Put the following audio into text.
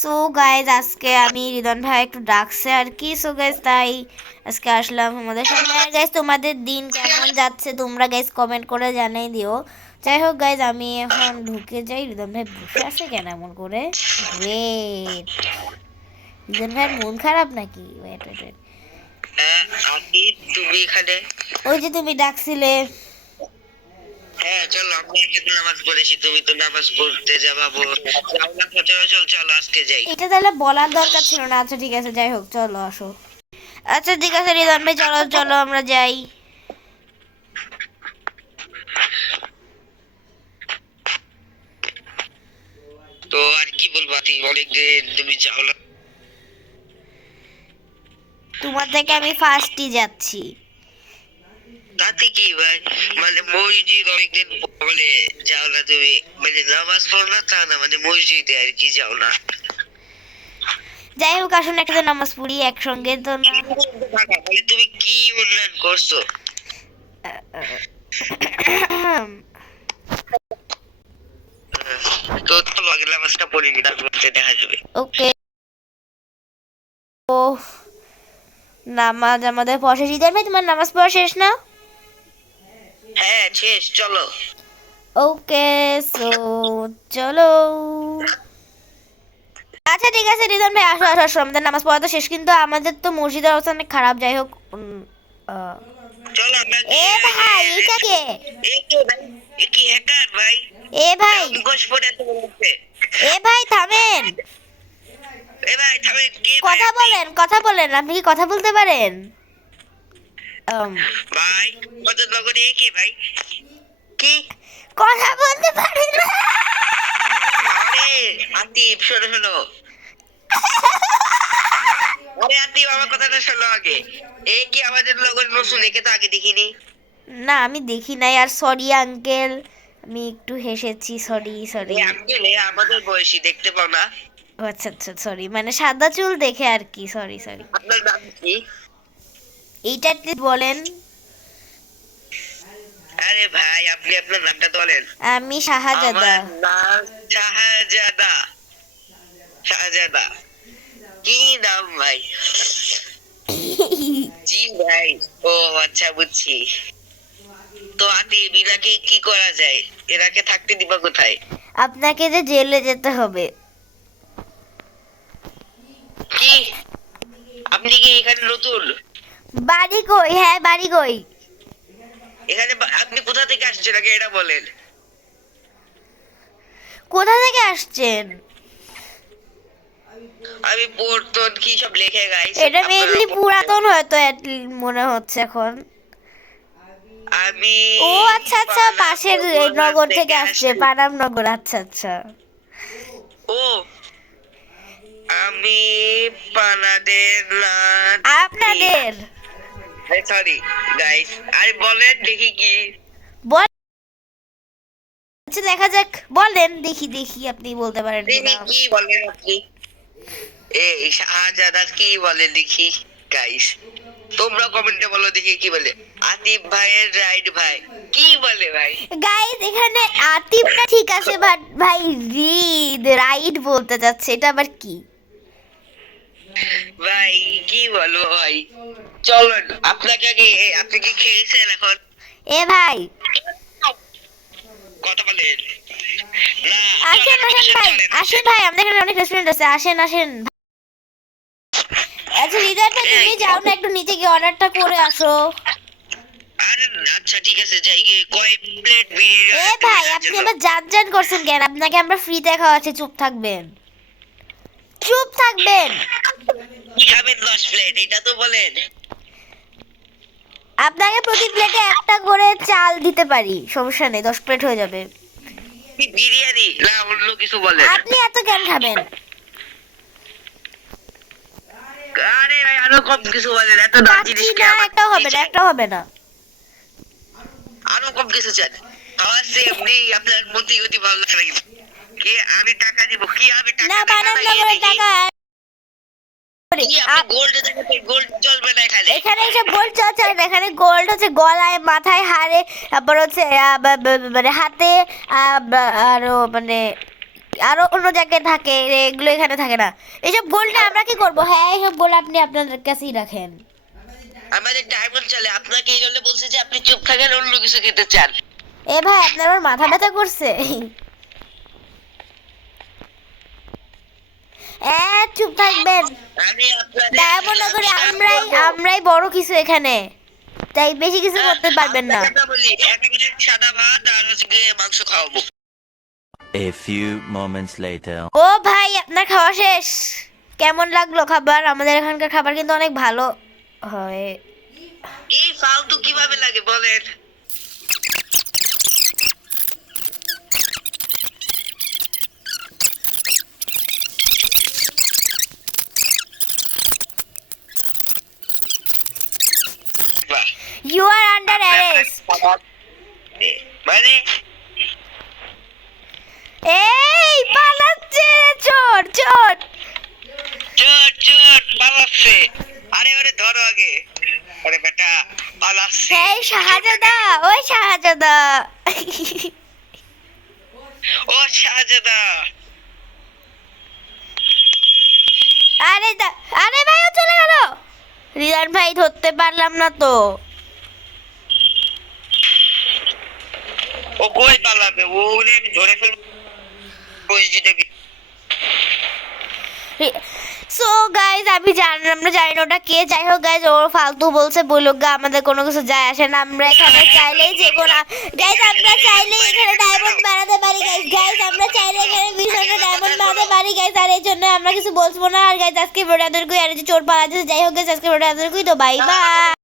So guys আজকে আমি রিদন ভাই একটু ডাকছে আর কি। সো গাইজ তাই আজকে আসলাম আমাদের সামনে। আর গাইজ তোমাদের দিন কেমন যাচ্ছে তোমরা গাইজ কমেন্ট করে জানাই দিও। যাই হোক গাইজ আমি এখন ঢুকে যাই। রিদন ভাই বসে আছে কেন এমন করে? ওয়েট রিদন ভাইয়ের মন খারাপ নাকি? ওয়েট ওয়েট ওয়েট ওই যে তুমি ডাকছিলে। হ্যাঁ চলো আমরা একসাথে নামাজ পড়েছি তুমি তো নামাজ পড়তে যাবা চলো চল চলো আজকে যাই। এটা তাহলে বলার দরকার ছিল না। আচ্ছা ঠিক আছে যাই হোক চলো আসো। আচ্ছা ঠিক আছে রিদন ভাই চলো চলো আমরা যাই। তো আর কি বলব আদি অনেকদিন তুমি যাও তোমার থেকে আমি ফার্স্টই যাচ্ছি। তাতে কি ভাই? মানে মসজিদ অনেকদিন বলে যাও না তুমি। মানে নামাজ পড়ো না তা না মানে মসজিদে আর কি যাও না। যাই হোক আসুন একসাথে নামাজ পড়ি একসঙ্গে তো না। মানে তুমি কি উন্নয়ন করছ? তো আগে নামাজটা পড়ে তারপরে দেখা যাবে। ওকে। ও নামাজ আমাদের পড়া শেষ। ভাই তোমার নামাজ পড়া শেষ না? হ্যাঁ শেষ চলো। ওকে সো চলো। আচ্ছা ঠিক আছে রিদন ভাই আসো আসো আসো আমাদের নামাজ পড়া তো শেষ কিন্তু আমাদের তো মসজিদের অবস্থা অনেক খারাপ যাই হোক এ ভাই এটা কে এই তো ভাই এ কি হ্যাকার ভাই? এ ভাই। মুখোশ পরে আছে মনে হচ্ছে। এ ভাই থামেন। এ ভাই থামে কথা বলেন কথা বলেন আপনি কি কথা বলতে পারেন? ভাই কত নগরে এ কি ভাই। কি? কথা বলতে পারেন না। আরে আতিফ শোনো শোনো। আরে আতিফ আমার কথাটা শোনো আগে। কি আমাদের লগর নতুন? একে তো আগে দেখিনি। না আমি দেখি নাই। আর সরি আঙ্কেল আমি একটু হেসেছি। সরি সরি আঙ্কেল আমাদের বয়সী দেখতে পাও না। আচ্ছা আচ্ছা সরি মানে সাদা চুল দেখে আর কি। সরি সরি আপনার নাম কি? এইটা একটু বলেন? আরে ভাই আপনি আপনার নামটা বলেন। আমি শাহজাদা। শাহজাদা। শাহজাদা। কি নাম ভাই? জি ভাই। ও আচ্ছা বুঝছি। তো আতি বিনাকে কি করা যায়? এনাকে থাকতে দিবা কোথায়? আপনাকে যে জেলে যেতে হবে। কি? আপনি কি এখানে নতুন? বাড়ি কই? হ্যাঁ বাড়ি কই। এখানে আপনি কোথা থেকে আসছেন? আগে এটা বলেন। কোথা থেকে আসছেন? আমি পড়তন কি সব লেখে গাইস এটা মেনলি পুরাতন হয়তো মনে হচ্ছে এখন। আমি ও আচ্ছা আচ্ছা পাশের নগর থেকে আসছে পানাম নগর আচ্ছা আচ্ছা। ও আমি পানাদের না আপনাদের? সরি গাইস আরে বলেন দেখি কি। বল। আচ্ছা দেখা যাক। বলেন দেখি দেখি আপনি বলতে পারেন কি বলেন আপনি। এই শাহজাদা কি বলে দেখি গাইস তোমরা কমেন্টে বলো দেখি কি বলে। আতিফ ভাইয়ের রাইড ভাই। কি বলে ভাই? গাইস এখানে আতিফটা ঠিক আছে বাট ভাই রিদ রাইট বলতে যাচ্ছে। এটা আবার কি? ভাই কি বলব ভাই? চলুন আপনাকে এ- আপনি কি খেয়েছেন এখন? এ ভাই। কথা বলেন। আসেন আসেন ভাই আসেন ভাই আমাদের এখানে অনেক রেস্টুরেন্ট আছে আসেন আসেন। আচ্ছা তুমি যাও না একটু নিচে গিয়ে অর্ডারটা করে আসো। আচ্ছা ঠিক আছে যাই গিয়ে কয় প্লেট বিরিয়ানি এ ভাই আপনি আবার করছেন কেন? আপনাকে আমরা ফ্রিতে খাওয়াচ্ছি চুপ থাকবেন। চুপ থাকবেন। কি খাবেন দশ প্লেট এটা তো বলেন। আপনাকে প্রতি প্লেটে একটা করে চাল দিতে পারি। সমস্যা নেই দশ প্লেট হয়ে যাবে। বিরিয়ানি? না অন্য কিছু বলেন। আপনি এত কেন খাবেন? আরে ভাই আরও কম কিছু বলেন। এত দাম জিনিস না আমার একটাও হবে না? একটাও হবে না। আরও কম কিছু চান। আমার সে এমনি আপনার মতি গতি ভালো লাগে কি আমি টাকা দিব? কি আমি টাকা? না বানান না। টাকা। এখানে এসব গোল্ড চলছে না এখানে গোল্ড হচ্ছে গলায় মাথায় হাড়ে তারপর হচ্ছে মানে হাতে আরও মানে আরও অন্য জায়গায় থাকে এগুলো এখানে থাকে না। এইসব গোল্ড আমরা কি করব? হ্যাঁ এইসব গোল্ড আপনি আপনাদের কাছেই রাখেন। আমাদের ডায়মন্ড চলে আপনাকে এই জন্য বলছে যে আপনি চুপ থাকেন অন্য কিছু খেতে চান। এ ভাই আপনার মাথা ব্যথা করছে। চুপ থাকবেন। আপনাদের ডায়মন্ড আমরাই আমরাই বড় কিছু এখানে। তাই বেশি কিছু করতে পারবেন না। আপনাকে বলি এক মিনিট সাদা ভাত আর হচ্ছে মাংস খাওয়াবো। A few moments later. ও ভাই আপনার খাওয়া শেষ? কেমন লাগল খাবার? আমাদের এখানকার খাবার কিন্তু অনেক ভালো হয়। এই ফালতু কীভাবে লাগে বলেন। ইউ আর আন্ডার অ্যারেস্ট মানে এই পালাচ্ছে চোর চোর চোর চোর পালাচ্ছে। আরে ওরে ধরো আগে। আরে বেটা পালাচ্ছে। এই শাহজাদা ওই শাহজাদা। ও শাহজাদা। আরে আরে ভাই ও চলে গেল। রিদান ভাই ধরতে পারলাম না তো। ও কই পালাবে ও ওরে আমি ধরে ফেলব। ওই দেখি সো গাইজ আমি জানি আমরা জানি না ওটা কে। যাই হোক গাইজ ওর ফালতু বলছে, বলুক আমাদের কোনো কিছু যায় আসে না। আমরা এখানে চাইলেই যে কোনো গাইজ আমরা চাইলেই এখানে ডায়মন্ড বানাতে পারি গাইজ গাইজ আমরা চাইলে এখানে ভীষণ ডায়মন্ড বানাতে পারি গাইজ আর এই জন্য আমরা কিছু বলব না। আর গাইজ আজকে ভিডিও এতটুকুই আর যে চোর পালা যাই হোক গাইজ আজকে ভিডিও এতটুকুই তো বাই বাই